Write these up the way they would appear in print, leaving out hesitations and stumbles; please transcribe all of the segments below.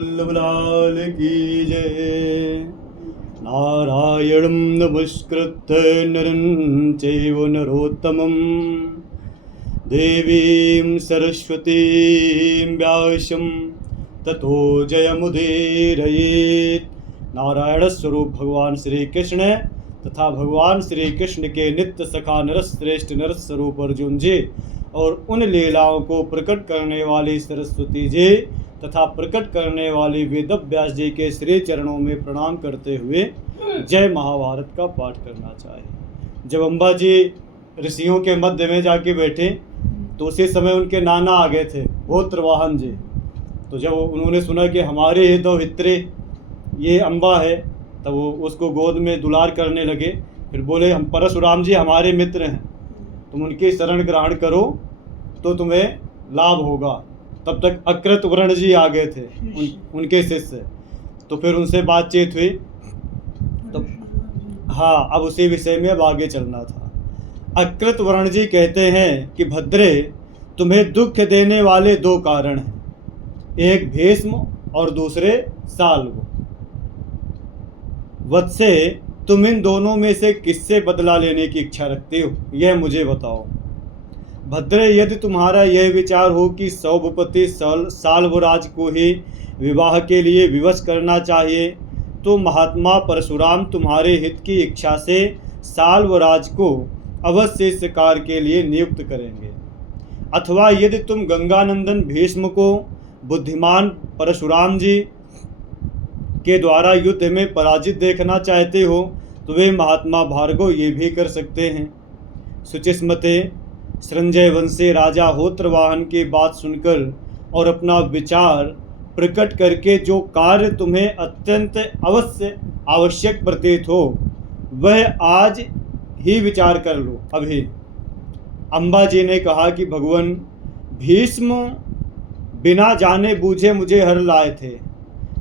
लाल की जय। नारायणं नमस्कृत्य नरं चैव नरोत्तमं देवीं सरस्वतीं व्यासं ततो जयमुदीरयेत्। नारायण स्वरूप भगवान श्री कृष्ण तथा भगवान श्री कृष्ण के नित्य सखा नरश्रेष्ठ नरस्वरूप अर्जुन जी और उन लीलाओं को प्रकट करने वाली सरस्वती जी तथा प्रकट करने वाली वेद व्यास जी के श्री चरणों में प्रणाम करते हुए जय महाभारत का पाठ करना चाहिए। जब अम्बा जी ऋषियों के मध्य में जाके बैठे तो उसी समय उनके नाना आ गए थे गोत्रवाहन जी। तो जब उन्होंने सुना कि हमारे ये दो हित्रे ये अम्बा है तब वो उसको गोद में दुलार करने लगे। फिर बोले हम परशुराम जी हमारे मित्र हैं, तुम उनकी शरण ग्रहण करो तो तुम्हें लाभ होगा। तब तक अकृत वर्ण जी आ गए थे उनके शिष्य। तो फिर उनसे बातचीत हुई तो हाँ, अब उसी विषय में अब आगे चलना था। अकृत वर्ण जी कहते हैं कि भद्रे तुम्हें दुख देने वाले दो कारण हैं, एक भीष्म और दूसरे साल्व। वत्से तुम इन दोनों में से किससे बदला लेने की इच्छा रखते हो, यह मुझे बताओ। भद्रे यदि तुम्हारा यह विचार हो कि सौभपति साल्वराज को ही विवाह के लिए विवश करना चाहिए तो महात्मा परशुराम तुम्हारे हित की इच्छा से साल्वराज को अवश्य इस कार्य के लिए नियुक्त करेंगे। अथवा यदि तुम गंगानंदन भीष्म को बुद्धिमान परशुराम जी के द्वारा युद्ध में पराजित देखना चाहते हो तो वे महात्मा भार्गव ये भी कर सकते हैं। सुचिस्मते संजय वंशी राजा होत्रवाहन की बात सुनकर और अपना विचार प्रकट करके जो कार्य तुम्हें अत्यंत आवश्यक प्रतीत हो वह आज ही विचार कर लो अभी। अम्बा जी ने कहा कि भगवान भीष्म बिना जाने बूझे मुझे हर लाए थे।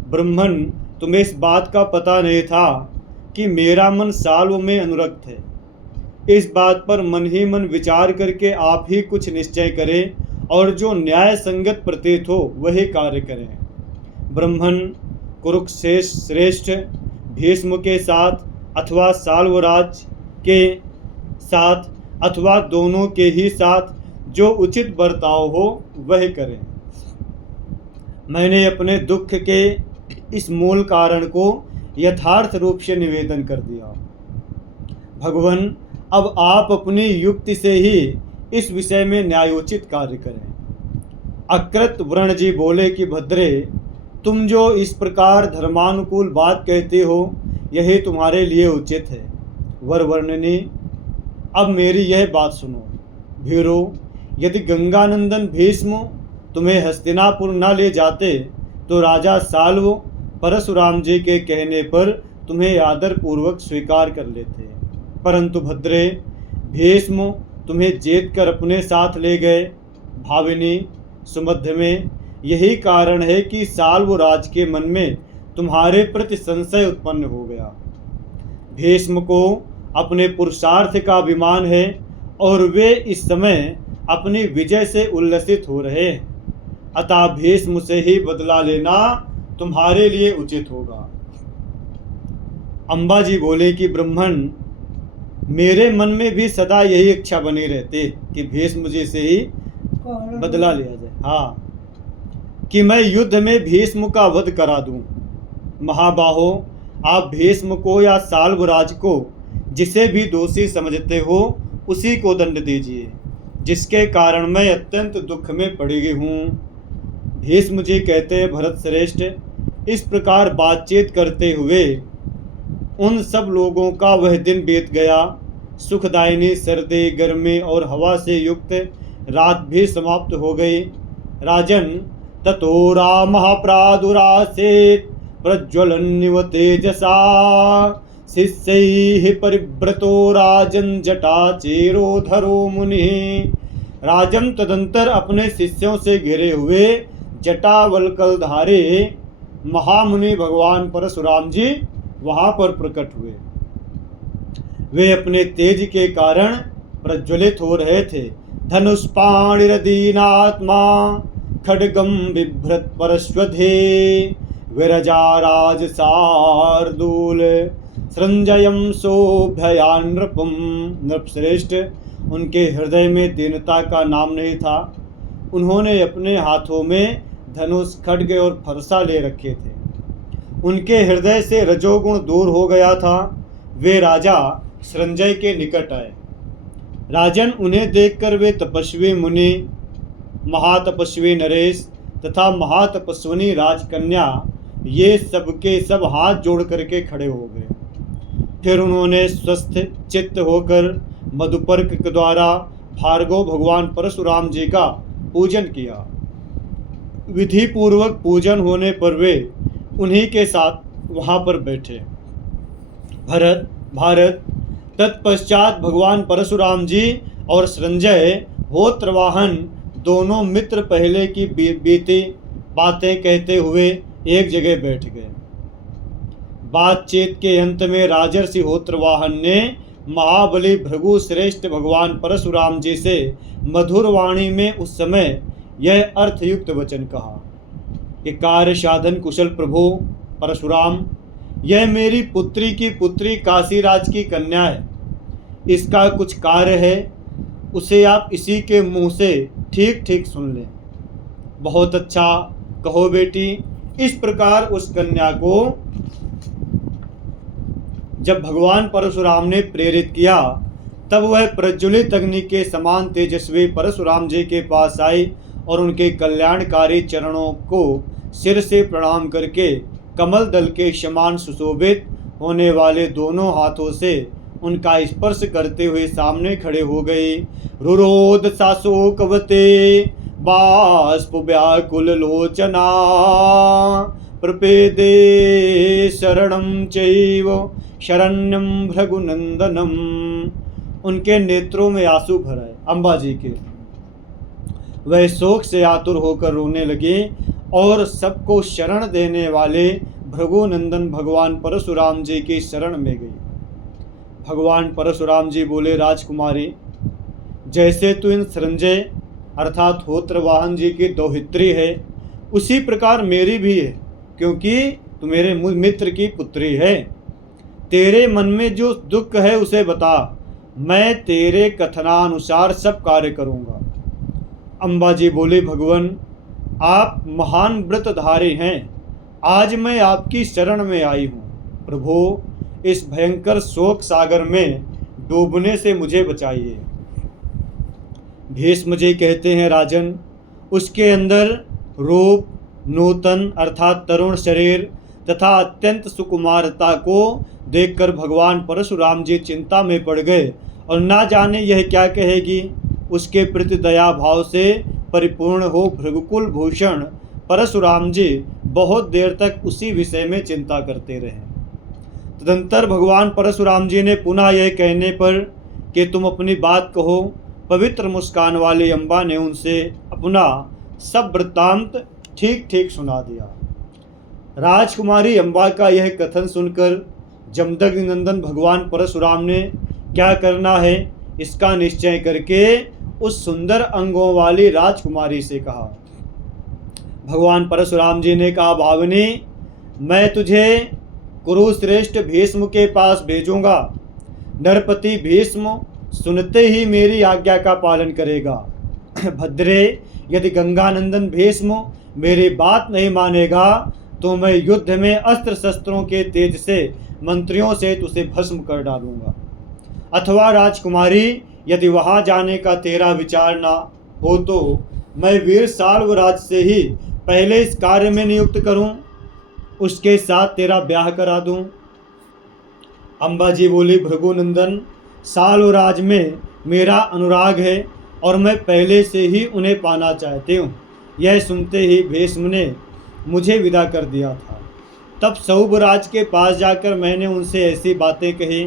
ब्रह्मन तुम्हें इस बात का पता नहीं था कि मेरा मन साल्व में अनुरक्त है। इस बात पर मन ही मन विचार करके आप ही कुछ निश्चय करें और जो न्याय संगत प्रतीत हो वही कार्य करें। ब्रह्मन कुरुक्षेत्र श्रेष्ठ भीष्म के साथ अथवा साल्वराज के साथ अथवा दोनों के ही साथ जो उचित बर्ताव हो वह करें। मैंने अपने दुख के इस मूल कारण को यथार्थ रूप से निवेदन कर दिया। भगवान अब आप अपनी युक्ति से ही इस विषय में न्यायोचित कार्य करें। अकृत वर्ण जी बोले कि भद्रे तुम जो इस प्रकार धर्मानुकूल बात कहते हो यही तुम्हारे लिए उचित है। वरवर्णिनी अब मेरी यह बात सुनो। भीरो यदि गंगानंदन भीष्म तुम्हें हस्तिनापुर न ले जाते तो राजा साल्व परशुराम जी के कहने पर तुम्हें आदर पूर्वक स्वीकार कर लेते। परंतु भद्रे भीष्म तुम्हें जीत कर अपने साथ ले गए। भाविनी सुमध्य में यही कारण है कि साल्वराज के मन में तुम्हारे प्रति संशय उत्पन्न हो गया। भीष्म को अपने पुरुषार्थ का अभिमान है और वे इस समय अपनी विजय से उल्लसित हो रहे हैं। अतः भीष्म से ही बदला लेना तुम्हारे लिए उचित होगा। अम्बा जी बोले कि ब्रह्मण मेरे मन में भी सदा यही इच्छा बनी रहती कि भीष्म जी से ही बदला लिया जाए। हाँ, कि मैं युद्ध में भीष्म का वध करा दूं। महाबाहो आप भीष्म को या साल्वराज को जिसे भी दोषी समझते हो उसी को दंड दीजिए जिसके कारण मैं अत्यंत दुख में पड़ी हूँ। भीष्म जी कहते हैं भरत श्रेष्ठ इस प्रकार बातचीत करते हुए उन सब लोगों का वह दिन बीत गया। सुखदायिनी सर्दी गर्मी और हवा से युक्त रात भी समाप्त हो गई। राजन ततो रामः प्रादुरासीत् प्रज्वलन्निव तेजसा शिष्यैः परिव्रतो राजन जटाचेरोधरो मुनिः। राजन तदंतर अपने शिष्यों से घिरे हुए जटावल्कलधारी महामुनि भगवान परशुराम जी वहां पर प्रकट हुए। वे अपने तेज के कारण प्रज्वलित हो रहे थे। धनुष्पाणिरदीनात्मा खड्गम बिभ्रत परश्वधे विरजाराज शार्दूल संजयम शोभया नृपम। नृपश्रेष्ठ, उनके हृदय में दीनता का नाम नहीं था। उन्होंने अपने हाथों में धनुष, खड्ग और फरसा ले रखे थे। उनके हृदय से रजोगुण दूर हो गया था। वे राजा संजय के निकट आए। राजन, उन्हें देखकर वे तपस्वी मुनि, महातपस्वी नरेश तथा महातपस्विनी राजकन्या ये सबके सब हाथ जोड़ करके खड़े हो गए। फिर उन्होंने स्वस्थ चित्त होकर मधुपर्क के द्वारा भार्गव भगवान परशुराम जी का पूजन किया। विधि पूर्वक पूजन होने पर वे उन्हीं के साथ वहाँ पर बैठे। भारत तत्पश्चात भगवान परशुराम जी और संजय होत्रवाहन दोनों मित्र पहले की बीती बातें कहते हुए एक जगह बैठ गए। बातचीत के अंत में राजर्षि होत्रवाहन ने महाबली भृगु श्रेष्ठ भगवान परशुराम जी से मधुर वाणी में उस समय यह अर्थयुक्त वचन कहा कि कार्य साधन कुशल प्रभु परशुराम, यह मेरी पुत्री की पुत्री काशीराज की कन्या है। इसका कुछ कार्य है, उसे आप इसी के मुंह से ठीक ठीक सुन लें। बहुत अच्छा, कहो बेटी। इस प्रकार उस कन्या को जब भगवान परशुराम ने प्रेरित किया, तब वह प्रज्वलित अग्नि के समान तेजस्वी परशुराम जी के पास आई और उनके कल्याणकारी चरणों को सिर से प्रणाम करके कमल दल के समान सुशोभित होने वाले दोनों हाथों से उनका स्पर्श करते हुए सामने खड़े हो गई। रुरोध साशोकवते बाष्प व्याकुल लोचना प्रपेदे शरणं चैव शरण्यं भृगुनंदनम। उनके नेत्रों में आंसू भर आए अम्बा जी के। वह शोक से आतुर होकर रोने लगे और सबको शरण देने वाले भृगुनंदन भगवान परशुराम जी की शरण में गई। भगवान परशुराम जी बोले, राजकुमारी, जैसे तू इन संजय अर्थात होत्रवाहन जी की दोहित्री है, उसी प्रकार मेरी भी है, क्योंकि तू मेरे मित्र की पुत्री है। तेरे मन में जो दुख है उसे बता, मैं तेरे कथनानुसार सब कार्य करूँगा। अम्बा जी बोले, भगवान, आप महान व्रतधारी हैं। आज मैं आपकी शरण में आई हूँ। प्रभु, इस भयंकर शोक सागर में डूबने से मुझे बचाइए। भीष्म जी कहते हैं, राजन, उसके अंदर रूप, नूतन अर्थात तरुण शरीर तथा अत्यंत सुकुमारता को देखकर भगवान परशुराम जी चिंता में पड़ गए और ना जाने यह क्या कहेगी। उसके प्रति दया भाव से परिपूर्ण हो भृगुकुल भूषण परशुराम जी बहुत देर तक उसी विषय में चिंता करते रहे। तदंतर भगवान परशुराम जी ने पुनः यह कहने पर कि तुम अपनी बात कहो, पवित्र मुस्कान वाली अम्बा ने उनसे अपना सब वृत्तांत ठीक ठीक सुना दिया। राजकुमारी अम्बा का यह कथन सुनकर जमदग्नि नंदन भगवान परशुराम ने क्या करना है इसका निश्चय करके उस सुंदर अंगों वाली राजकुमारी से कहा। भगवान परशुराम जी ने कहा, भावनी, मैं तुझे कुरुश्रेष्ठ भीष्म के पास भेजूंगा। नरपति भीष्म सुनते ही मेरी आज्ञा का पालन करेगा। भद्रे, यदि गंगानंदन भीष्म मेरी बात नहीं मानेगा तो मैं युद्ध में अस्त्र शस्त्रों के तेज से मंत्रियों से तुझे भस्म कर डालूंगा। अथवा राजकुमारी, यदि वहां जाने का तेरा विचार ना हो तो मैं वीर साल्वराज से ही पहले इस कार्य में नियुक्त करूं, उसके साथ तेरा ब्याह करा दूं। अम्बा जी बोली, भृगुनंदन, साल्वराज में मेरा अनुराग है और मैं पहले से ही उन्हें पाना चाहती हूँ। यह सुनते ही भीष्म ने मुझे विदा कर दिया था। तब सौभराज के पास जाकर मैंने उनसे ऐसी बातें कही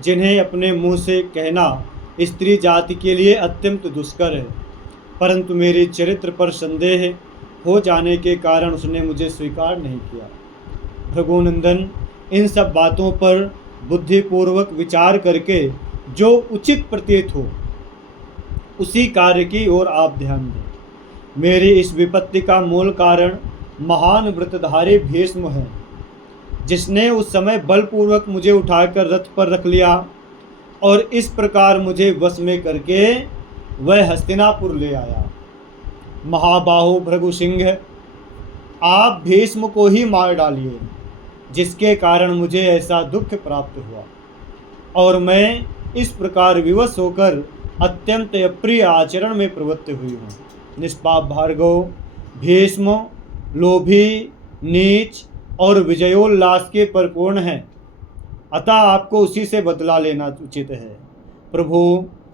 जिन्हें अपने मुंह से कहना स्त्री जाति के लिए अत्यंत दुष्कर है, परंतु मेरे चरित्र पर संदेह हो जाने के कारण उसने मुझे स्वीकार नहीं किया। भृगुनंदन, इन सब बातों पर बुद्धिपूर्वक विचार करके जो उचित प्रतीत हो उसी कार्य की ओर आप ध्यान दें। मेरी इस विपत्ति का मूल कारण महान व्रतधारी भीष्म है, जिसने उस समय बलपूर्वक मुझे उठाकर रथ पर रख लिया और इस प्रकार मुझे वश में करके वह हस्तिनापुर ले आया। महाबाहु भृगु सिंह, आप भीष्म को ही मार डालिए, जिसके कारण मुझे ऐसा दुख प्राप्त हुआ और मैं इस प्रकार विवश होकर अत्यंत अप्रिय आचरण में प्रवृत्त हुई हूँ। निष्पाप भार्गव, भीष्म लोभी, नीच और विजयोल्लास के परिपूर्ण है, अतः आपको उसी से बदला लेना उचित है। प्रभु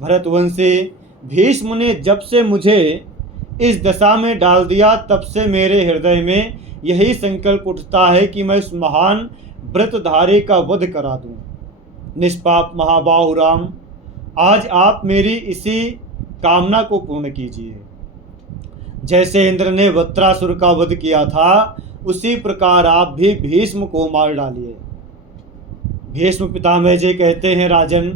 भरतवंशी, भीष्म ने जब से मुझे इस दशा में डाल दिया, तब से मेरे हृदय में यही संकल्प उठता है कि मैं उस महान व्रतधारी का वध करा दूं। निष्पाप महाबाहु राम, आज आप मेरी इसी कामना को पूर्ण कीजिए। जैसे इंद्र ने वत्रासुर का वध किया था, उसी प्रकार आप भी भीष्म को मार डालिए। भीष्म पितामह जी कहते हैं, राजन,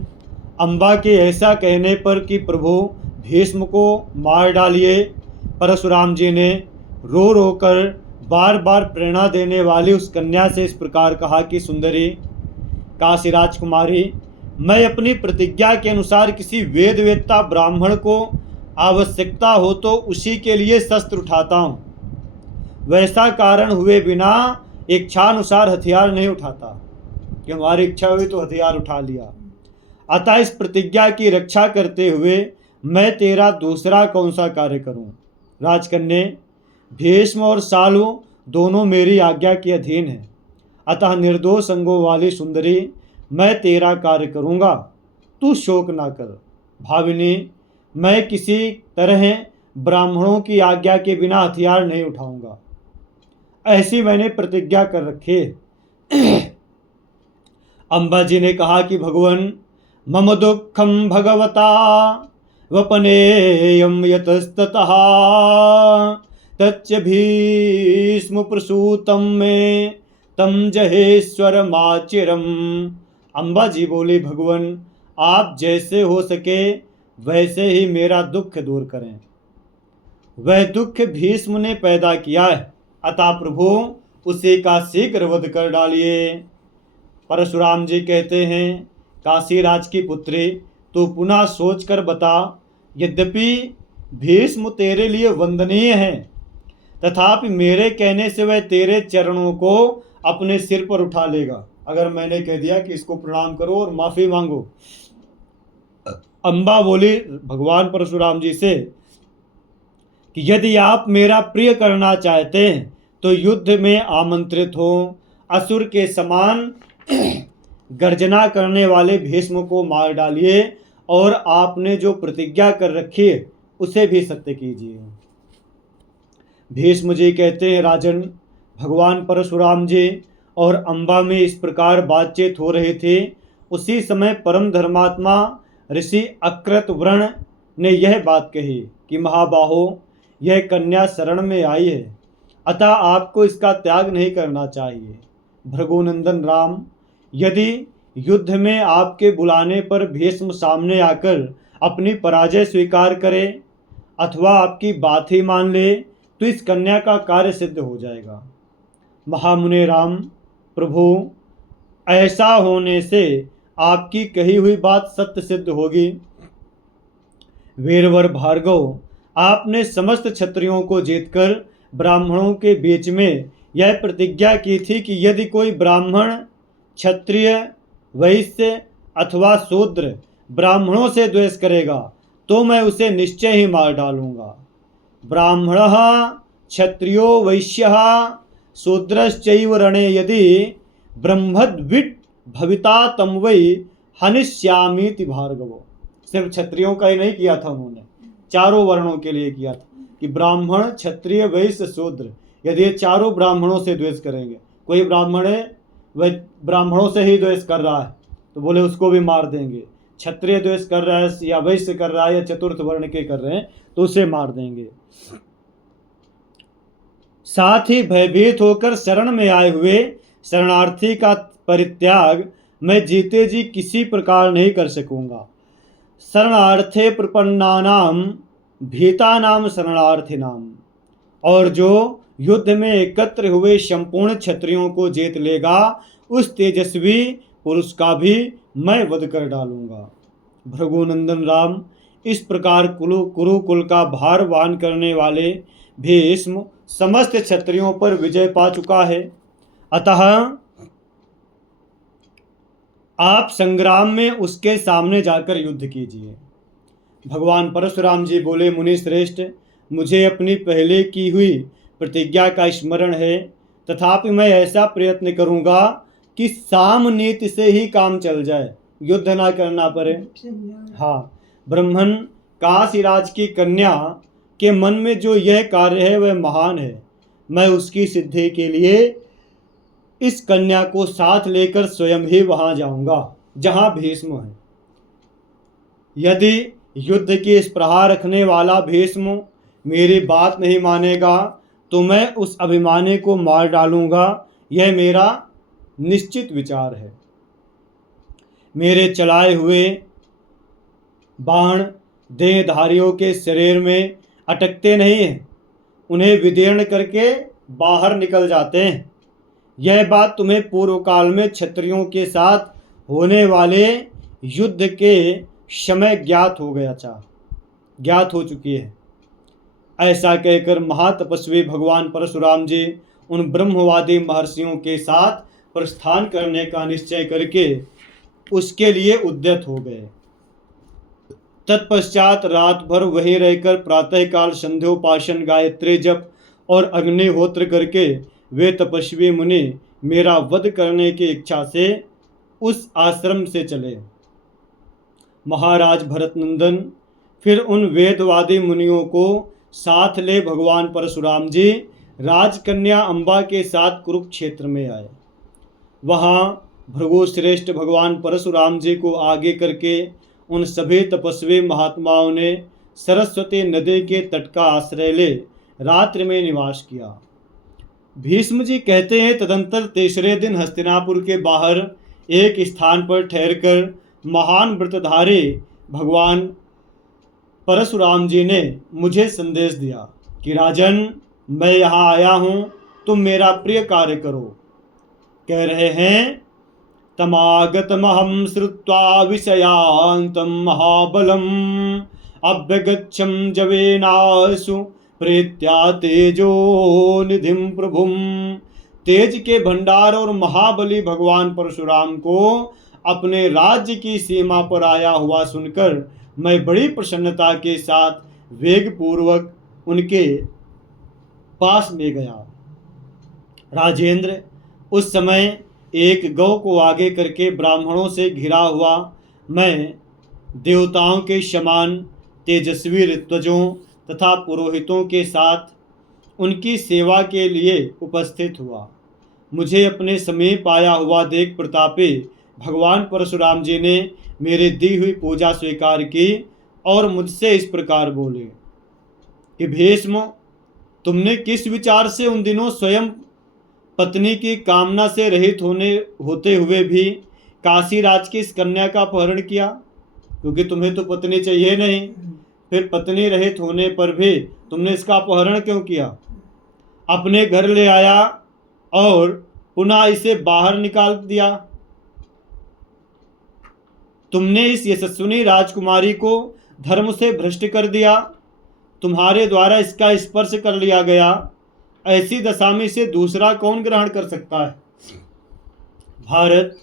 अम्बा के ऐसा कहने पर कि प्रभु भीष्म को मार डालिए, परशुराम जी ने रो रो कर बार बार प्रेरणा देने वाली उस कन्या से इस प्रकार कहा कि सुंदरी, काशी राजकुमारी, मैं अपनी प्रतिज्ञा के अनुसार किसी वेद वेत्ता ब्राह्मण को आवश्यकता हो तो उसी के लिए शस्त्र उठाता हूँ, वैसा कारण हुए बिना इच्छानुसार हथियार नहीं उठाता कि हमारी इच्छा हुई तो हथियार उठा लिया। अतः इस प्रतिज्ञा की रक्षा करते हुए मैं तेरा दूसरा कौन सा कार्य करूं? राजकन्या, भीष्म और सालु दोनों मेरी आज्ञा के अधीन हैं, अतः निर्दोष अंगों वाली सुंदरी, मैं तेरा कार्य करूंगा, तू शोक ना कर। भाविनी, मैं किसी तरह ब्राह्मणों की आज्ञा के बिना हथियार नहीं उठाऊंगा, ऐसी मैंने प्रतिज्ञा कर रखी है। अम्बा जी ने कहा कि भगवान, मम दुखम भगवता वपनेयम यतस्ततः तच्च भीष्म प्रसूतम में तम जहेश्वर माचिरम। अम्बा जी बोली, भगवान, आप जैसे हो सके वैसे ही मेरा दुख दूर करें। वह दुख भीष्म ने पैदा किया है, अतः प्रभु उसी का शीघ्र वध कर डालिए। परशुराम जी कहते हैं, काशीराज की पुत्री, तू पुनः सोच कर बता, यद्यपि भीष्म तेरे लिए वंदनीय है, तथापि मेरे कहने से वह तेरे चरणों को अपने सिर पर उठा लेगा, अगर मैंने कह दिया कि इसको प्रणाम करो और माफ़ी मांगो। अम्बा बोली भगवान परशुराम जी से कि यदि आप मेरा प्रिय करना चाहते हैं तो युद्ध में आमंत्रित हो, असुर के समान गर्जना करने वाले भीष्म को मार डालिए और आपने जो प्रतिज्ञा कर रखी है उसे भी सत्य कीजिए। भीष्म जी कहते हैं, राजन, भगवान परशुराम जी और अम्बा में इस प्रकार बातचीत हो रही थी, उसी समय परम धर्मात्मा ऋषि अकृत व्रण ने यह बात कही कि महाबाहो, यह कन्या शरण में आई है, अतः आपको इसका त्याग नहीं करना चाहिए। भृगुनंदन राम, यदि युद्ध में आपके बुलाने पर भीष्म सामने आकर अपनी पराजय स्वीकार करे अथवा आपकी बात ही मान ले तो इस कन्या का कार्य सिद्ध हो जाएगा। महामुने राम, प्रभु, ऐसा होने से आपकी कही हुई बात सत्य सिद्ध होगी। वीरवर भार्गव, आपने समस्त क्षत्रियों को जीतकर ब्राह्मणों के बीच में यह प्रतिज्ञा की थी कि यदि कोई ब्राह्मण, क्षत्रिय, वैश्य अथवा शूद्र ब्राह्मणों से द्वेष करेगा तो मैं उसे निश्चय ही मार डालूंगा। ब्राह्मणः क्षत्रियो वैश्यः शूद्रश्चैव रणे यदि ब्रह्मद्विट भविता तम वै हनिष्यामीति भार्गवो। सिर्फ क्षत्रियों का ही नहीं किया था, उन्होंने चारों वर्णों के लिए किया था कि ब्राह्मण, क्षत्रिय, वैश्य, शूद्र, यदि ये चारों ब्राह्मणों से द्वेष करेंगे, कोई ब्राह्मण है वह ब्राह्मणों से ही द्वेष कर रहा है तो बोले उसको भी मार देंगे, क्षत्रिय द्वेष कर रहा है या वैश्य कर रहा है या चतुर्थ वर्ण के कर रहे हैं तो उसे मार देंगे। साथ ही भयभीत होकर शरण में आए हुए शरणार्थी का परित्याग मैं जीते जी किसी प्रकार नहीं कर सकूंगा। शरणार्थे प्रपन्नानाम भीता नाम शरणार्थी नाम, और जो युद्ध में एकत्र हुए संपूर्ण क्षत्रियों को जीत लेगा उस तेजस्वी पुरुष का भी मैं वध कर डालूंगा। भृगुनंदन राम, इस प्रकार कुरुकुल का भार वहन करने वाले भीष्म समस्त क्षत्रियों पर विजय पा चुका है। अतः आप संग्राम में उसके सामने जाकर युद्ध कीजिए। भगवान परशुराम जी बोले, मुनि श्रेष्ठ, मुझे अपनी पहले की हुई प्रतिज्ञा का स्मरण है, तथापि मैं ऐसा प्रयत्न करूंगा कि सामनीति से ही काम चल जाए, युद्ध ना करना पड़े। हाँ, ब्राह्मण काशीराज की कन्या के मन में जो यह कार्य है वह महान है। मैं उसकी सिद्धि के लिए इस कन्या को साथ लेकर स्वयं ही वहां जाऊंगा जहां भीष्म है। यदि युद्ध की स्पृहा रखने वाला भीष्म मेरी बात नहीं मानेगा तो मैं उस अभिमानी को मार डालूंगा। यह मेरा निश्चित विचार है। मेरे चलाए हुए बाण देहधारियों के शरीर में अटकते नहीं हैं, उन्हें विदीर्ण करके बाहर निकल जाते हैं। यह बात तुम्हें पूर्व काल में क्षत्रियों के साथ होने वाले युद्ध के समय ज्ञात हो चुकी है। ऐसा कहकर महातपस्वी भगवान परशुराम जी उन ब्रह्मवादी महर्षियों के साथ प्रस्थान करने का निश्चय करके उसके लिए उद्यत हो गए। तत्पश्चात रात भर वहीं रहकर प्रातःकाल संध्योपासन, गायत्री जप और अग्निहोत्र करके वे तपस्वी मुनि मेरा वध करने की इच्छा से उस आश्रम से चले। महाराज भरतनंदन फिर उन वेदवादी मुनियों को साथ ले भगवान परशुराम जी राजकन्या अंबा के साथ कुरुक्षेत्र में आए। वहाँ भृगु श्रेष्ठ भगवान परशुराम जी को आगे करके उन सभी तपस्वी महात्माओं ने सरस्वती नदी के तट का आश्रय ले रात्रि में निवास किया। भीष्म जी कहते हैं, तदंतर तीसरे दिन हस्तिनापुर के बाहर एक स्थान पर ठहरकर महान व्रतधारी भगवान परशुराम जी ने मुझे संदेश दिया कि राजन, मैं यहाँ आया हूँ, तुम मेरा प्रिय कार्य करो। कह रहे हैं, तमागतमहं श्रुत्वा विषयांतं महाबलम अभ्यगच्छं जवेनासु प्रेत्या तेजो निधिम प्रभुम। तेज के भंडार और महाबली भगवान परशुराम को अपने राज्य की सीमा पर आया हुआ सुनकर मैं बड़ी प्रसन्नता के साथ वेग पूर्वक उनके पास में गया। राजेंद्र, उस समय एक गौ को आगे करके ब्राह्मणों से घिरा हुआ मैं देवताओं के समान तेजस्वी ऋत्विजों तथा पुरोहितों के साथ उनकी सेवा के लिए उपस्थित हुआ। मुझे अपने समीप आया हुआ देख प्रतापी भगवान परशुराम जी ने मेरी दी हुई पूजा स्वीकार की और मुझसे इस प्रकार बोले कि भीष्म, तुमने किस विचार से उन दिनों स्वयं पत्नी की कामना से रहित होते हुए भी काशीराज की इस कन्या का अपहरण किया? क्योंकि तुम्हें तो पत्नी चाहिए नहीं, फिर पत्नी रहित होने पर भी तुमने इसका अपहरण क्यों किया? अपने घर ले आया और पुनः इसे बाहर निकाल दिया। तुमने इस यशस्विनी राजकुमारी को धर्म से भ्रष्ट कर दिया। तुम्हारे द्वारा इसका स्पर्श कर लिया गया। ऐसी दशा में इसे दूसरा कौन ग्रहण कर सकता है? भारत,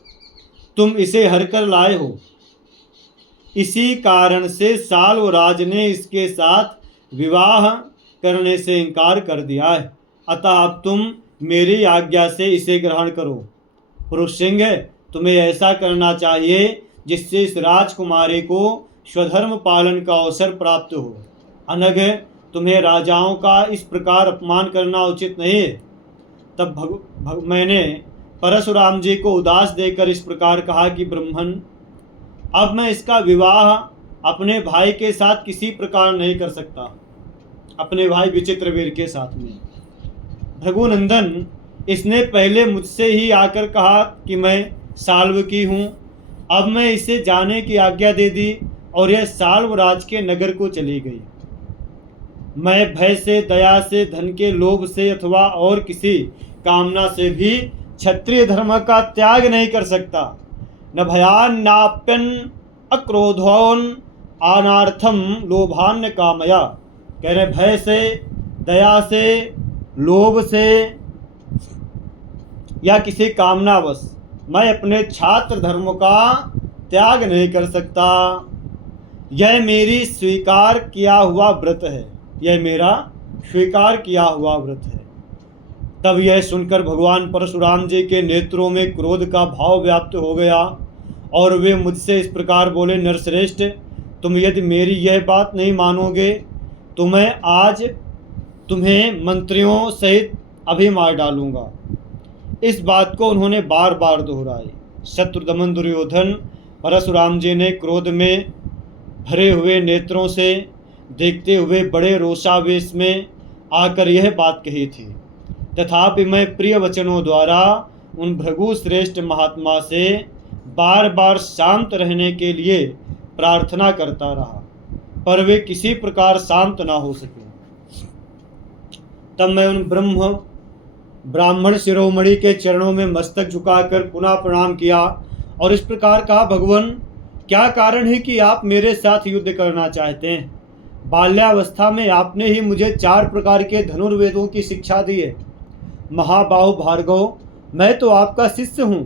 तुम इसे हर कर लाए हो। इसी कारण से साल्वराज ने इसके साथ विवाह करने से इनकार कर दिया है। अतः अब तुम मेरी आज्ञा से इसे ग्रहण करो। पुरुष सिंह, तुम्हें ऐसा करना चाहिए जिससे इस राजकुमारी को स्वधर्म पालन का अवसर प्राप्त हो। अनग, तुम्हें राजाओं का इस प्रकार अपमान करना उचित नहीं है। तब मैंने परशुराम जी को उदास देकर इस प्रकार कहा कि ब्राह्मण, अब मैं इसका विवाह अपने भाई के साथ किसी प्रकार नहीं कर सकता, अपने भाई विचित्रवीर के साथ में। भृगुनंदन, इसने पहले मुझसे ही आकर कहा कि मैं साल्व की हूँ। अब मैं इसे जाने की आज्ञा दे दी और यह साल्वराज के नगर को चली गई। मैं भय से, दया से, धन के लोभ से अथवा और किसी कामना से भी क्षत्रिय धर्म का त्याग नहीं कर सकता। न भयान्नाप्यन अक्रोधोन अनार्थम लोभान्य कामया। कह रहे भय से, दया से, लोभ से या किसी कामनावश मैं अपने छात्र धर्म का त्याग नहीं कर सकता। यह मेरी स्वीकार किया हुआ व्रत है, यह मेरा स्वीकार किया हुआ व्रत है। तब यह सुनकर भगवान परशुराम जी के नेत्रों में क्रोध का भाव व्याप्त हो गया और वे मुझसे इस प्रकार बोले, नरश्रेष्ठ, तुम यदि मेरी यह बात नहीं मानोगे तो मैं आज तुम्हें मंत्रियों सहित अभी मार डालूंगा। इस बात को उन्होंने बार बार दोहराई। शत्रुदमन दुर्योधन परशुराम जी ने क्रोध में भरे हुए नेत्रों से देखते हुए बड़े रोषावेश में आकर यह बात कही थी। तथापि मैं प्रिय वचनों द्वारा उन भृगु श्रेष्ठ महात्मा से बार बार शांत रहने के लिए प्रार्थना करता रहा, पर वे किसी प्रकार शांत ना हो सके। तब मैं उन ब्राह्मण शिरोमणि के चरणों में मस्तक झुकाकर पुनः प्रणाम किया और इस प्रकार कहा, भगवान, क्या कारण है कि आप मेरे साथ युद्ध करना चाहते हैं? बाल्यावस्था में आपने ही मुझे 4 प्रकार के धनुर्वेदों की शिक्षा दी है। महाबाहु भार्गव, मैं तो आपका शिष्य हूँ।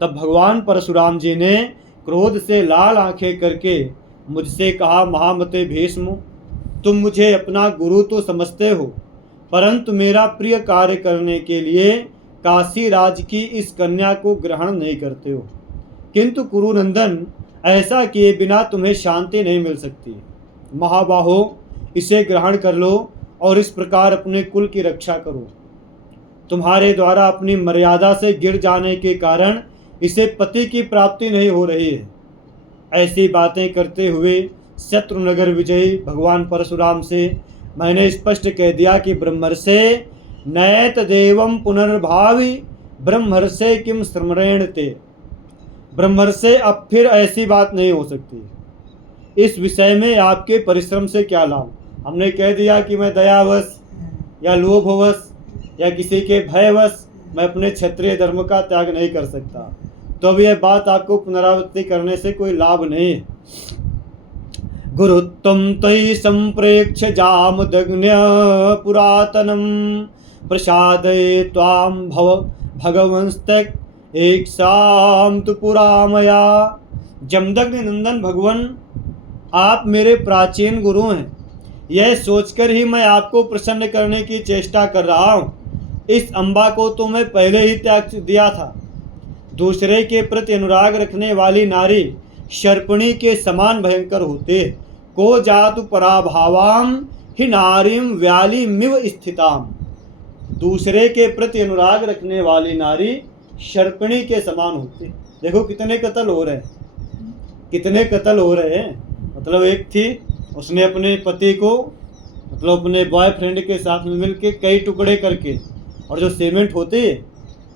तब भगवान परशुराम जी ने क्रोध से लाल आंखें करके मुझसे कहा, महामते भीष्म, तुम मुझे अपना गुरु तो समझते हो, परंतु मेरा प्रिय कार्य करने के लिए काशी राज की इस कन्या को ग्रहण नहीं करते हो। किंतु कुरुनंदन, ऐसा किए बिना तुम्हें शांति नहीं मिल सकती। महाबाहो, इसे ग्रहण कर लो और इस प्रकार अपने कुल की रक्षा करो। तुम्हारे द्वारा अपनी मर्यादा से गिर जाने के कारण इसे पति की प्राप्ति नहीं हो रही है। ऐसी बातें करते हुए शत्रुनगर विजयी भगवान परशुराम से मैंने स्पष्ट कह दिया कि ब्रह्मर्षे नैत देवम पुनर्भावी ब्रह्मर्षे किम स्मरण ते। ब्रह्मर्षे, अब फिर ऐसी बात नहीं हो सकती। इस विषय में आपके परिश्रम से क्या लाभ? हमने कह दिया कि मैं दयावश या लोभवश या किसी के भयवश मैं अपने क्षत्रिय धर्म का त्याग नहीं कर सकता, तो अब यह बात आपको पुनरावृत्ति करने से कोई लाभ नहीं है। गुरुत्वं तयि संप्रेक्ष जामदग्न्य पुरातनम प्रसादये त्वां भगवंस्तक एकसाम तु पुरामया। जमदग्नि नंदन भगवान, आप मेरे प्राचीन गुरु हैं, यह सोचकर ही मैं आपको प्रसन्न करने की चेष्टा कर रहा हूँ। इस अम्बा को तो मैं पहले ही त्याग दिया था। दूसरे के प्रति अनुराग रखने वाली नारी शर्पणी के समान भयंकर होते। को जातु पराभावाम ही नारीम व्यालिमिव स्थिताम। दूसरे के प्रति अनुराग रखने वाली नारी शर्पणी के समान होते। देखो कितने कत्ल हो रहे हैं, कितने कत्ल हो रहे हैं। मतलब एक थी, उसने अपने पति को मतलब अपने बॉयफ्रेंड के साथ में मिलके कई टुकड़े करके, और जो सीमेंट होती है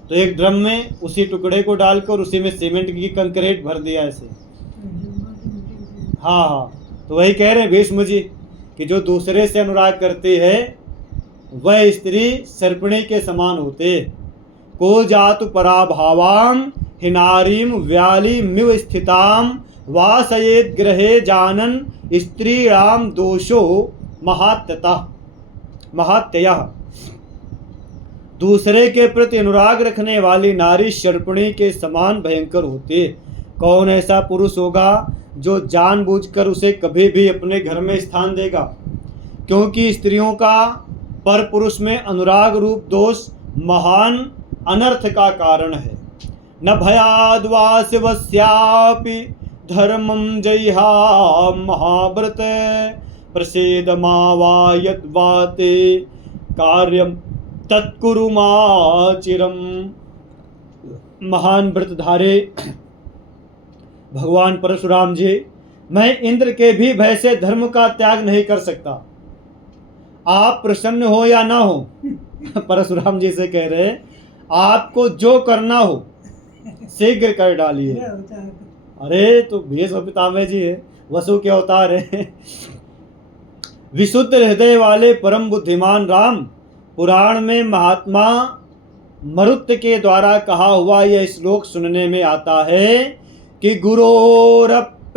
तो एक ड्रम में उसी टुकड़े को डालकर उसी में सीमेंट की कंक्रीट भर दिया ऐसे। हाँ, तो वही कह रहे हैं भीष्म जी कि जो दूसरे से अनुराग करती है वह स्त्री सर्पणी के समान होते। को जातु पराभावाम हिनारीम व्यालिमिव स्थिताम वासयेद ग्रहे जानन स्त्रीणाम दोषो महात्ययः। दूसरे के प्रति अनुराग रखने वाली नारी शर्पणी के समान भयंकर होती। कौन ऐसा पुरुष होगा जो जानबूझकर उसे कभी भी अपने घर में स्थान देगा? क्योंकि स्त्रियों का पर पुरुष में अनुराग रूप दोष महान अनर्थ का कारण है। न भयाद्वा शिवस्यापि धर्मं जयहा महाव्रत प्रसीद मावा यद्वाते कार्यम तत्कुरु माचिरम। महान व्रतधारे भगवान परशुराम जी, मैं इंद्र के भी भय से धर्म का त्याग नहीं कर सकता। आप प्रसन्न हो या ना हो, परशुराम जी से कह रहे हैं, आपको जो करना हो शीघ्र कर डालिए। अरे तो भीष्म पितामह जी है, वसु के अवतार है। विशुद्ध हृदय वाले परम बुद्धिमान राम, पुराण में महात्मा मरुत के द्वारा कहा हुआ यह श्लोक सुनने में आता है कि गुरोरप्यवलिप्तस्य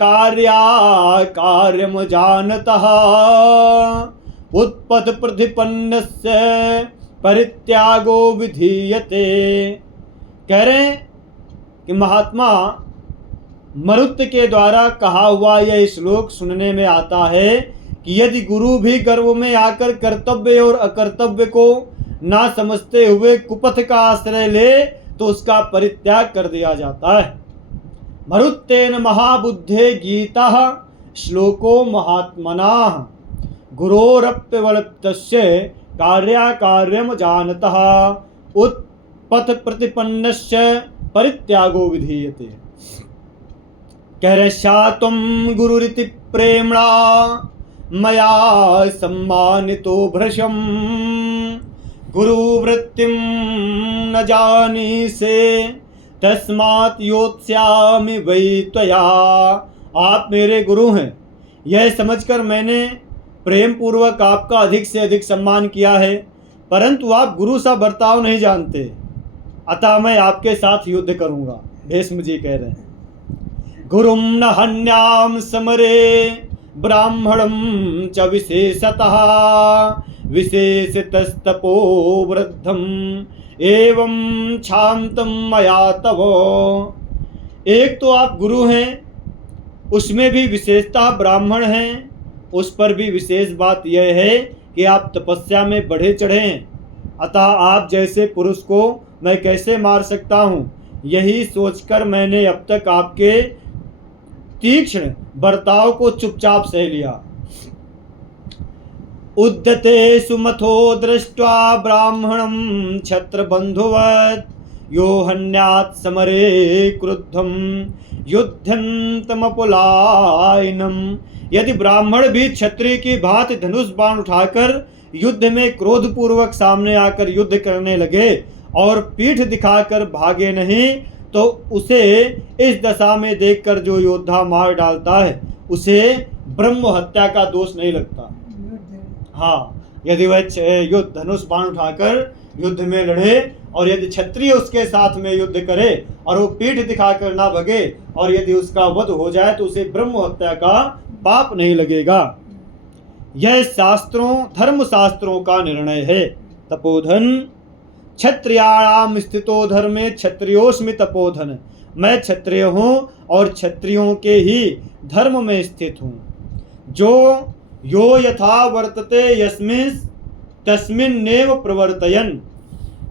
कार्याकार्यम जानतः उत्पथ प्रतिपन्नस्य परित्यागो विधीयते। कह रहे हैं कि महात्मा मरुत के द्वारा कहा हुआ यह श्लोक सुनने में आता है कि यदि गुरु भी गर्व में आकर कर्तव्य और अकर्तव्य को ना समझते हुए कुपथ का आश्रय ले तो उसका परित्याग कर दिया जाता है। मरुत्तेन महाबुद्धे गीता श्लोको महात्मना गुरोरप्यवलिप्तस्य कार्याकार्यम जानतः उत्पथ प्रतिपन्नस्य परित्यागो विधीयते। कह रहे शातम गुरुरिति प्रेमणा मया सम्मानितो भृशम गुरुवृत्तिम न जानी से तस्मात् योत्स्यामि वै त्वया। आप मेरे गुरु हैं, यह समझकर मैंने प्रेम पूर्वक आपका अधिक से अधिक सम्मान किया है, परंतु आप गुरु सा बर्ताव नहीं जानते, अतः मैं आपके साथ युद्ध करूंगा। भीष्म जी कह रहे हैं गुरुम न हन्याम समरे ब्राह्मणम च विशेषतः विशेषतस्तपो वृद्धम एवं शांतम मया तव। एक तो आप गुरु हैं, उसमें भी विशेषता ब्राह्मण हैं, उस पर भी विशेष बात यह है कि आप तपस्या में बढ़े चढ़े हैं, अतः आप जैसे पुरुष को मैं कैसे मार सकता हूँ, यही सोचकर मैंने अब तक आपके तीक्ष्ण बर्ताव को चुपचाप सह लिया। उद्यते सुमथो दृष्ट्वा ब्राह्मणं क्षत्रबन्धुवत् यो हन्यात् समरे क्रुद्धं युद्धन्तमपुलायनम्। यदि ब्राह्मण भी क्षत्रिय की भांति धनुष बाण उठाकर युद्ध में क्रोध पूर्वक सामने आकर युद्ध करने लगे और पीठ दिखाकर भागे नहीं, तो उसे इस दशा में देखकर जो योद्धा मार डालता है उसे ब्रह्म हत्या का दोष नहीं लगता। हाँ, यदि वह युद्ध धनुष बाण उठाकर युद्ध में लड़े और यदि क्षत्रिय उसके साथ में युद्ध करे और वो पीठ दिखाकर ना भगे और यदि उसका वध हो जाए तो उसे ब्रह्म हत्या का पाप नहीं लगेगा। यह शास्त्रों धर्म शास्त्रों का निर्णय है। तपोधन क्षत्रियाणाम स्थितो धर्मे क्षत्रियोस्मि तपोधन। मैं क्षत्रिय हूँ और क्षत्रियों के ही धर्म में स्थित हूँ। जो यो यथा वर्तते यस्मिन् तस्मिन्नेव प्रवर्तयन्।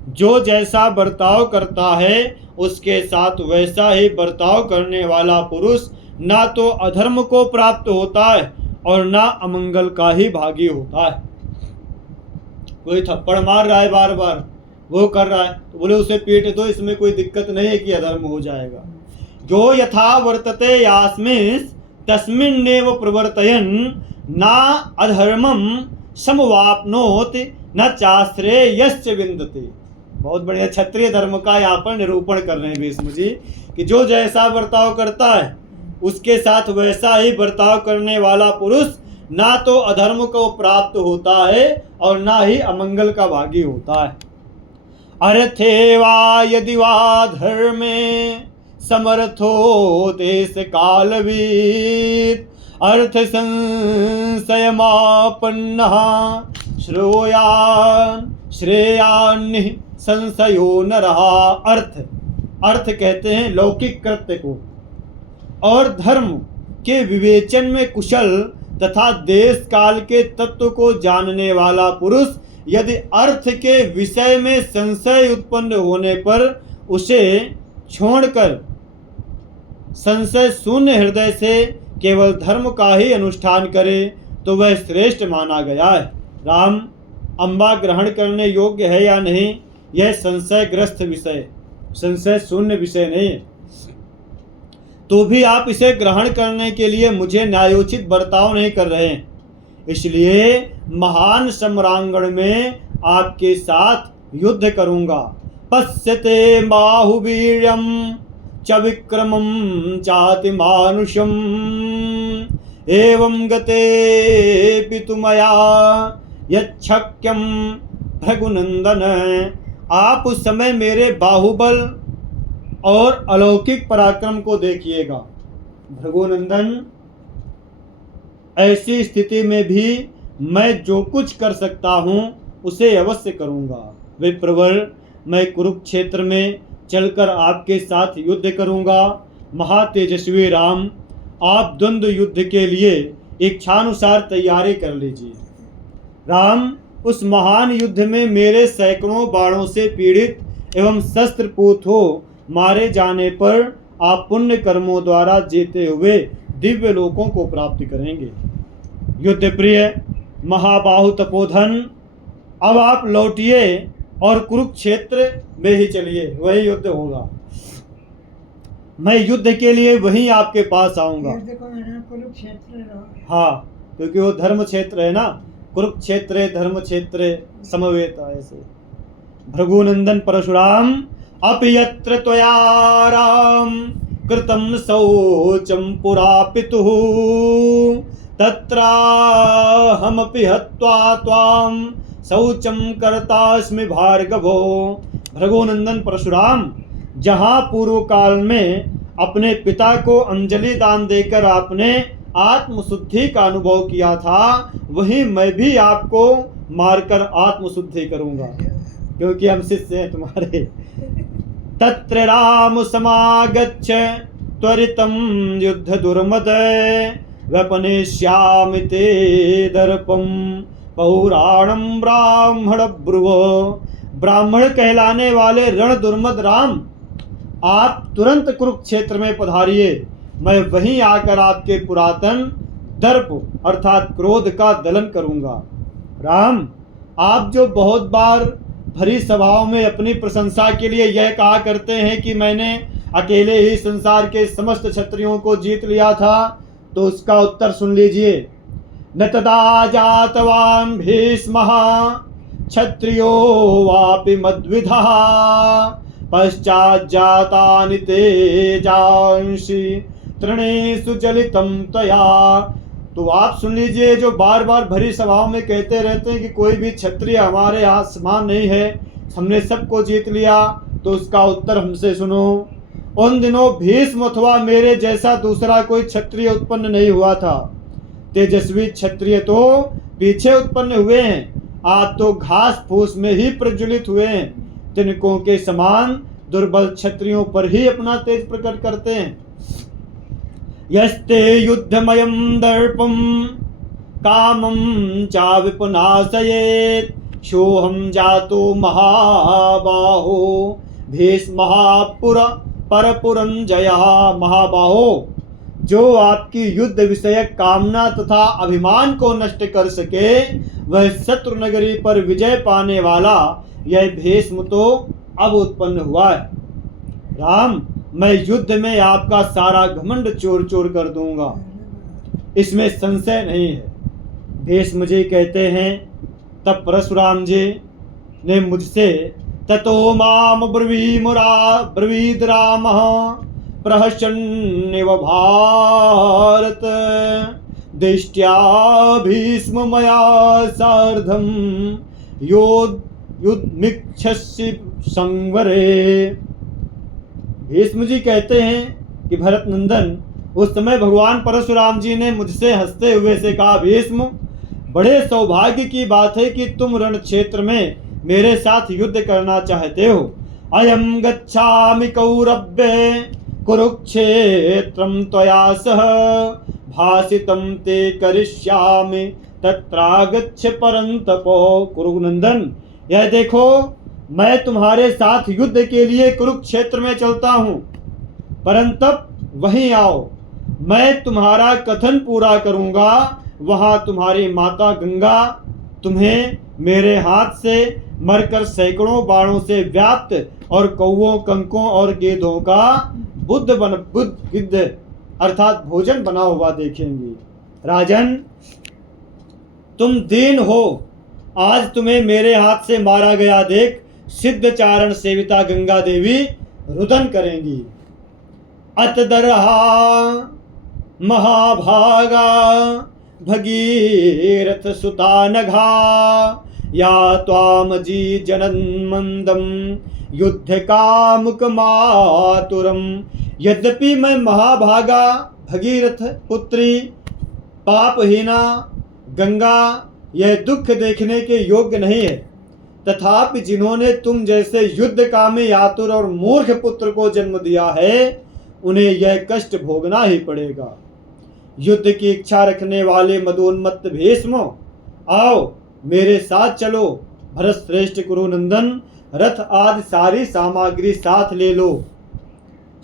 जो जैसा बर्ताव करता है उसके साथ वैसा ही बर्ताव करने वाला पुरुष ना तो अधर्म को प्राप्त होता है और ना अमंगल का ही भागी होता है। कोई थप्पड़ मार रहा है बार बार, वो कर रहा है तो बोले उसे पीट दो, इसमें कोई दिक्कत नहीं है कि अधर्म हो जाएगा। जो यथा वर्तते यास्मिन् तस्मिन्नेव प्रवर्तयन् ना अधर्मम समवाप्नोति न चाश्रेयश्च विन्दते। बहुत बढ़िया क्षत्रिय धर्म का यहाँ पर निरूपण कर रहे हैं भीष्म जी कि जो जैसा बर्ताव करता है उसके साथ वैसा ही बर्ताव करने वाला पुरुष ना तो अधर्म को प्राप्त होता है और ना ही अमंगल का भागी होता है। अर्थे वा यदि वा धर्मे समर्थो देश कालवीत अर्थ संशयमापन्नः श्रेयान्नि संशयो न रहा। अर्थ कहते हैं लौकिक कृत्य को और धर्म के विवेचन में कुशल तथा देश काल के तत्व को जानने वाला पुरुष यदि अर्थ के विषय में संशय उत्पन्न होने पर उसे छोड़कर संशय शून्य हृदय से केवल धर्म का ही अनुष्ठान करे तो वह श्रेष्ठ माना गया है। राम, अम्बा ग्रहण करने योग्य है या नहीं, यह संशयग्रस्त विषय, संशय शून्य विषय नहीं। तो भी आप इसे ग्रहण करने के लिए मुझे न्यायोचित बर्ताव नहीं कर रहे हैं, इसलिए महान सम्रांगण में आपके साथ युद्ध करूंगा। पश्यते बाहुवीर्यम च विक्रमं चाति मानुषम एवं गते पितुमया यच्छक्यम भृगुनंदन। आप उस समय मेरे बाहुबल और अलौकिक पराक्रम को देखिएगा। भृगुनंदन, ऐसी स्थिति में भी मैं जो कुछ कर सकता हूँ उसे अवश्य करूँगा। विप्रवर, मैं कुरुक्षेत्र में चलकर आपके साथ युद्ध करूँगा। महातेजस्वी राम, आप द्वंद्व युद्ध के लिए इच्छानुसार तैयारी कर लीजिए। राम, उस महान युद्ध में मेरे सैकड़ों बाणों से पीड़ित एवं शस्त्रपूत हो मारे जाने पर आप पुण्य कर्मों द्वारा जीते हुए दिव्य लोकों को प्राप्त करेंगे। युद्ध प्रिय महाबाहु तपोधन, अब आप लौटिए और कुरुक्षेत्र में ही चलिए, वही युद्ध होगा। मैं युद्ध के लिए वहीं आपके पास आऊंगा। हाँ, क्योंकि वो धर्म क्षेत्र है ना, कुरुक्षेत्र धर्म क्षेत्र समवेत ऐसे। भृगुनंदन परशुराम, अपि यत्र त्वया राम कृतं शौचं पुरा पितुः तत्राहमपि हत्वा त्वां शौचं कर्तास्मि भार्गवो। भृगुनंदन परशुराम, जहाँ पूर्व काल में अपने पिता को अंजलि दान देकर आपने आत्मशुद्धि का अनुभव किया था, वहीं मैं भी आपको मारकर आत्मशुद्धि करूंगा, क्योंकि हम शिष्य हैं तुम्हारे। तत्र राम समागच्छ त्वरितं युद्ध दुर्मद व्यपनेष्यामि ते दर्पं पौराणं ब्राह्मण ब्रुवो। ब्राह्मण कहलाने वाले रण दुर्मद राम, आप तुरंत कुरुक्षेत्र में पधारिए। मैं वहीं आकर आपके पुरातन दर्प अर्थात क्रोध का दलन करूंगा। राम, आप जो बहुत बार भरी सभाओं में अपनी प्रशंसा के लिए यह कहा करते हैं कि मैंने अकेले ही संसार के समस्त क्षत्रियों को जीत लिया था, तो उसका उत्तर सुन लीजिए। न तदा जातवान् भीष्मः क्षत्रियो वापि मद्विधः पश्चात् जातानि तेजांसि तृणेषु जलितं त्वया। तो आप सुन लीजिए, जो बार बार भरी सभाओं में कहते रहते हैं कि कोई भी क्षत्रिय हमारे यहाँ समान नहीं है, हमने सबको जीत लिया, तो उसका उत्तर हमसे सुनो। उन दिनों भीष्म अथवा मेरे जैसा दूसरा कोई क्षत्रिय उत्पन्न नहीं हुआ था। तेजस्वी क्षत्रिय तो पीछे उत्पन्न हुए हैं, आज तो घास फूस में ही प्रज्वलित हुए हैं। तिनकों के समान दुर्बल क्षत्रियों पर ही अपना तेज प्रकट करते हैं। यस्ते युद्धमयं दर्पं कामं चा विपुनाशयेत् सोऽहं जातो महाबाहो भीष्मः परपुरंजयः। महाबाहो, जो आपकी युद्ध विषयक कामना तथा अभिमान को नष्ट कर सके, वह शत्रु नगरी पर विजय पाने वाला यह भीष्म तो अब उत्पन्न हुआ है। राम, मैं युद्ध में आपका सारा घमंड चोर चोर कर दूंगा, इसमें संशय नहीं है। भीष्म जी कहते हैं, तब परशुराम जी ने मुझसे ततो माम ब्रवीद रामः प्रहसन्निव भारत दृष्ट्या भीष्म मया सार्धं युद्धमिच्छसि संवरे। भीष्म जी कहते हैं कि भरत नंदन, उस समय भगवान परशुराम जी ने मुझसे हंसते हुए से कहा, भीष्म, बड़े सौभाग्य की बात है कि तुम रण क्षेत्र में मेरे साथ युद्ध करना चाहते हो। अयम गच्छामि कौरव्ये कुरुक्षेत्रम त्वया सह भाषितं ते करिष्यामि तत्रागच्छ परंतपो। कुरुनंदन, यह देखो, मैं तुम्हारे साथ युद्ध के लिए कुरुक्षेत्र में चलता हूँ, परंतप वहीं आओ, मैं तुम्हारा कथन पूरा करूँगा। वहाँ तुम्हारी माता गंगा तुम्हें मेरे हाथ से मरकर सैकड़ों बाणों से व्याप्त और कौवों, कंकों और गेंदों का बुद्ध अर्थात भोजन बना हुआ देखेंगी। राजन, तुम दीन हो, आज तुम्हें मेरे हाथ से मारा गया देख सिद्ध चारण सेविता गंगा देवी रुदन करेंगी। अतदरहा महाभागा भगीरथ सुता नघा या त्वाम जी जनन मंदम युद्ध कामुक मातुरम। यद्यपि मैं महाभागा भगीरथ पुत्री पापहीना गंगा यह दुख देखने के योग्य नहीं है, तथापि जिन्होंने तुम जैसे युद्ध कामी आतुर और मूर्ख पुत्र को जन्म दिया है उन्हें यह कष्ट भोगना ही पड़ेगा। युद्ध की इच्छा रखने वाले मदोन्मत्त भीष्मो, आओ मेरे साथ चलो। भरत श्रेष्ठ कुरुनंदन, रथ आदि सारी सामग्री साथ ले लो।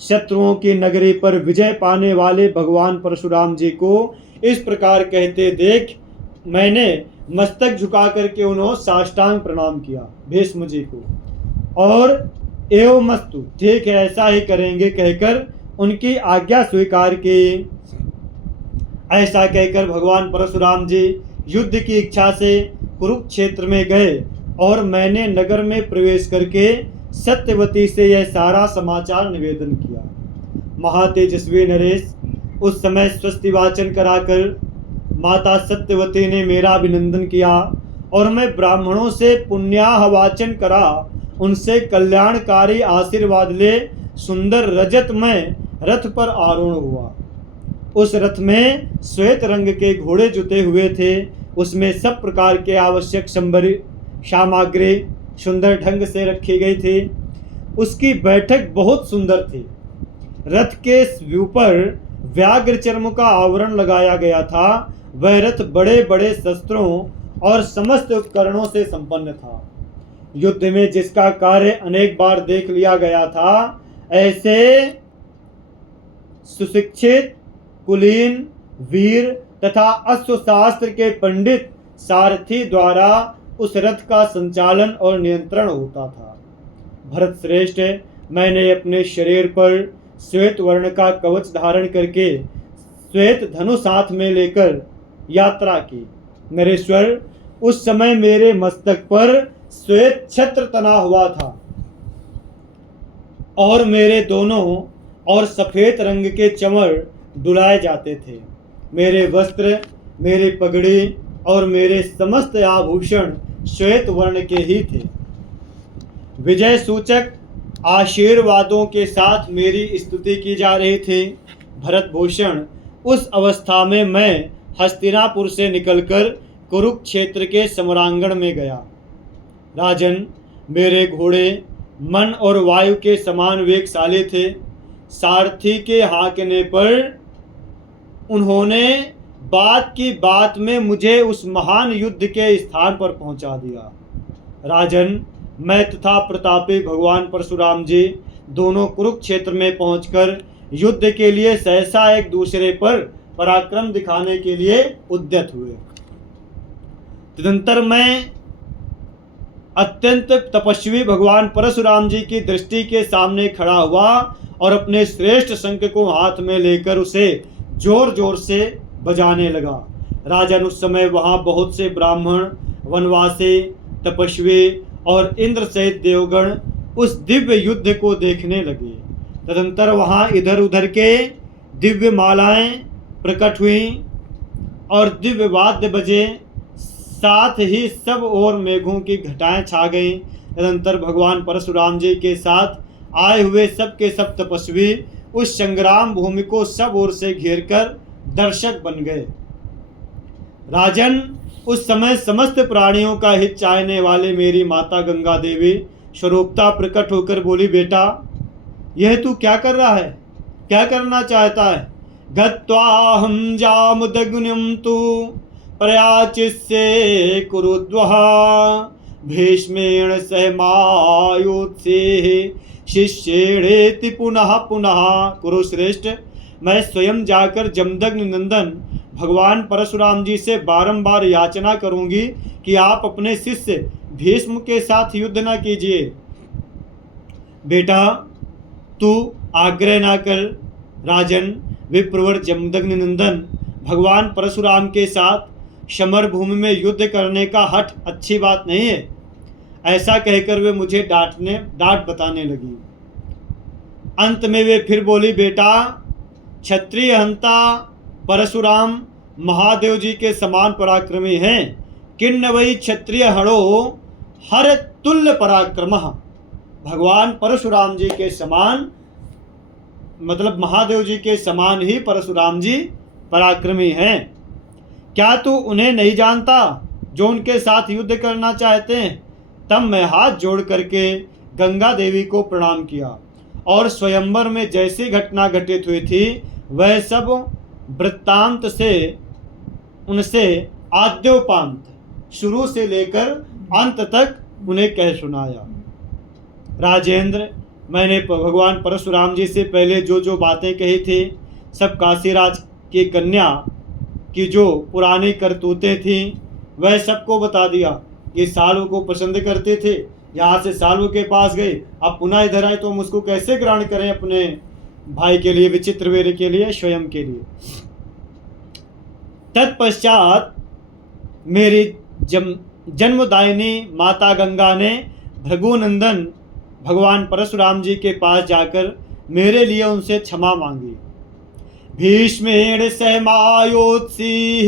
शत्रुओं की नगरी पर विजय पाने वाले भगवान परशुराम जी को इस प्रकार कहते देख मैंने मस्तक झुका करके उन्होंने साष्टांग प्रणाम किया भीष्म जी को, और एवमस्तु ठीक है ऐसा ही करेंगे कहकर उनकी आज्ञा स्वीकार की। ऐसा कहकर भगवान परशुराम जी युद्ध की इच्छा से कुरुक्षेत्र में गए और मैंने नगर में प्रवेश करके सत्यवती से यह सारा समाचार निवेदन किया। महातेजस्वी नरेश उस समय स्वस्ति वाचन कराकर माता सत्यवती ने मेरा अभिनंदन किया और मैं ब्राह्मणों से पुण्याह वाचन करा, उनसे कल्याणकारी आशीर्वाद ले सुंदर रजतमय रथ पर आरूढ़ हुआ। उस रथ में श्वेत रंग के घोड़े जुते हुए थे, उसमें सब प्रकार के आवश्यक सामग्री सुंदर ढंग से रखी गई थी। उसकी बैठक बहुत सुंदर थी। रथ के ऊपर व्याघ्र चर्म का आवरण लगाया गया था। वह रथ बड़े बड़े शस्त्रों और समस्त उपकरणों से संपन्न था। युद्ध में जिसका कार्य अनेक बार देख लिया गया था, ऐसे सुशिक्षित कुलीन वीर तथा अश्वशास्त्र के पंडित सारथी द्वारा उस रथ का संचालन और नियंत्रण होता था। भरत श्रेष्ठ, मैंने अपने शरीर पर श्वेत वर्ण का कवच धारण करके श्वेत धनुष हाथ में लेकर यात्रा की। नरेश्वर, उस समय मेरे मस्तक पर श्वेत छत्र तना हुआ था और मेरे दोनों और सफेद रंग के चंवर डुलाए जाते थे। मेरे वस्त्र, मेरी पगड़ी और मेरे समस्त आभूषण श्वेत वर्ण के ही थे। विजय सूचक आशीर्वादों के साथ मेरी स्तुति की जा रही थी। भरत भूषण, उस अवस्था में मैं हस्तिनापुर से निकलकर कुरुक्षेत्र के समरांगण में गया। राजन, मेरे घोड़े मन और वायु के समान वेगशाली थे। सारथी के हाँकने पर उन्होंने बात की बात में मुझे उस महान युद्ध के स्थान पर पहुंचा दिया। राजन, मैं तथा प्रतापी भगवान परशुराम जी दोनों कुरुक्षेत्र में पहुंचकर युद्ध के लिए सहसा एक दूसरे पर पराक्रम दिखाने के लिए उद्यत हुए। तदंतर मैं अत्यंत तपस्वी भगवान परशुराम जी की दृष्टि के सामने खड़ा हुआ और अपने श्रेष्ठ शंख को हाथ में लेकर उसे जोर जोर से बजाने लगा। राजन, उस समय वहां बहुत से ब्राह्मण, वनवासी, तपस्वी और इंद्र सहित देवगण उस दिव्य युद्ध को देखने लगे। तदंतर वहां इधर उधर के दिव्य मालाएं प्रकट हुई और दिव्य वाद्य बजे, साथ ही सब ओर मेघों की घटाएं छा गईं। तदंतर भगवान परशुराम जी के साथ आए हुए सब के सब तपस्वी उस संग्राम भूमि को सब ओर से घेरकर दर्शक बन गए। राजन, उस समय समस्त प्राणियों का हित चाहने वाले मेरी माता गंगा देवी स्वरूपता प्रकट होकर बोली, बेटा यह तू क्या कर रहा है, क्या करना चाहता है? गत्वाहं जामुदग्निं तु प्रयाचिष्ये कुरुद्वः भीष्मेण सह मायोत्सेः शिष्येणेति पुनः पुनः। कुरुश्रेष्ठ, मैं स्वयं जाकर जमदग्नि नंदन भगवान परशुराम जी से बारंबार याचना करूंगी कि आप अपने शिष्य भीष्म के साथ युद्ध न कीजिए। बेटा तू आग्रह ना कर। राजन, विप्रवर जमदग्नि नंदन भगवान परशुराम के साथ समर भूमि में युद्ध करने का हठ अच्छी बात नहीं है। ऐसा कहकर वे मुझे डांट बताने लगी। अंत में वे फिर बोली, बेटा क्षत्रिय हंता परशुराम महादेव जी के समान पराक्रमी हैं। किन्न वही क्षत्रिय हणो हर तुल्य पराक्रम। भगवान परशुराम जी के समान, मतलब महादेव जी के समान ही परशुराम जी पराक्रमी हैं। क्या तू उन्हें नहीं जानता जो उनके साथ युद्ध करना चाहते हैं? तब मैं हाथ जोड़ करके गंगा देवी को प्रणाम किया और स्वयंवर में जैसी घटना घटित हुई थी वह सब वृत्तांत से उनसे आद्योपांत शुरू से लेकर अंत तक उन्हें कह सुनाया। राजेंद्र, मैंने भगवान परशुराम जी से पहले जो जो बातें कही थी सब काशीराज की कन्या की जो पुरानी करतूतें थीं वह सबको बता दिया। ये सालू को पसंद करते थे, यहाँ से सालू के पास गए, अब पुनः इधर आए तो हम उसको कैसे ग्रहण करें अपने भाई के लिए, विचित्रवीर्य के लिए, स्वयं के लिए। तत्पश्चात मेरी जन्मदायिनी माता गंगा ने भृगुनंदन भगवान परशुराम जी के पास जाकर मेरे लिए उनसे क्षमा मांगी। भीष्मेण सहमायोत्सीः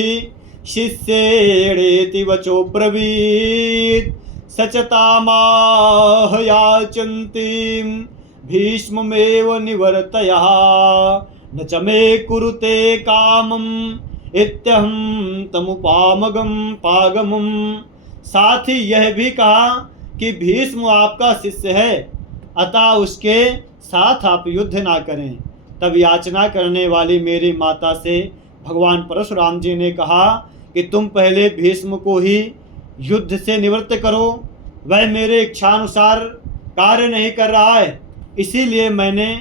शिष्येणेति वचो ब्रवीत् सचतामाह याचन्तीं भीष्ममेव निवर्तयः न च मे कुरुते कामम् इत्यहं तमुपामगम पागमम्। साथ ही यह भी कहा कि भीष्म आपका शिष्य है, अतः उसके साथ आप युद्ध ना करें। तब याचना करने वाली मेरी माता से भगवान परशुराम जी ने कहा कि तुम पहले भीष्म को ही युद्ध से निवृत्त करो, वह मेरे इच्छानुसार कार्य नहीं कर रहा है, इसीलिए मैंने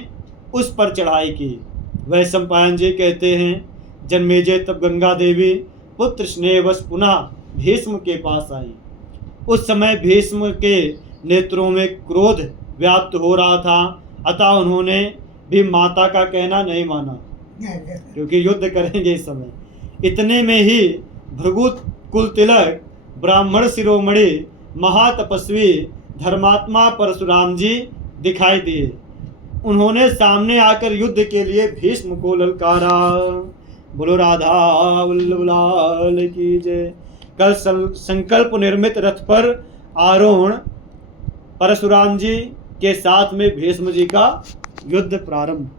उस पर चढ़ाई की। वह सम्पायन जी कहते हैं, जन्मेजय तब गंगा देवी पुत्र स्नेहवश पुनः भीष्म के पास आई। उस समय भीष्म के नेत्रों में क्रोध व्याप्त हो रहा था, अतः उन्होंने भी माता का कहना नहीं माना क्योंकि युद्ध करेंगे इस समय। इतने में ही भृगु कुल तिलक ब्राह्मण शिरोमणि महातपस्वी धर्मात्मा परशुराम जी दिखाई दिए। उन्होंने सामने आकर युद्ध के लिए भीष्म को ललकारा। बोलो राधा वल्लभ लाल की जय। कल संकल्प निर्मित रथ पर आरोहण परशुराम जी के साथ में भीष्म जी का युद्ध प्रारंभ।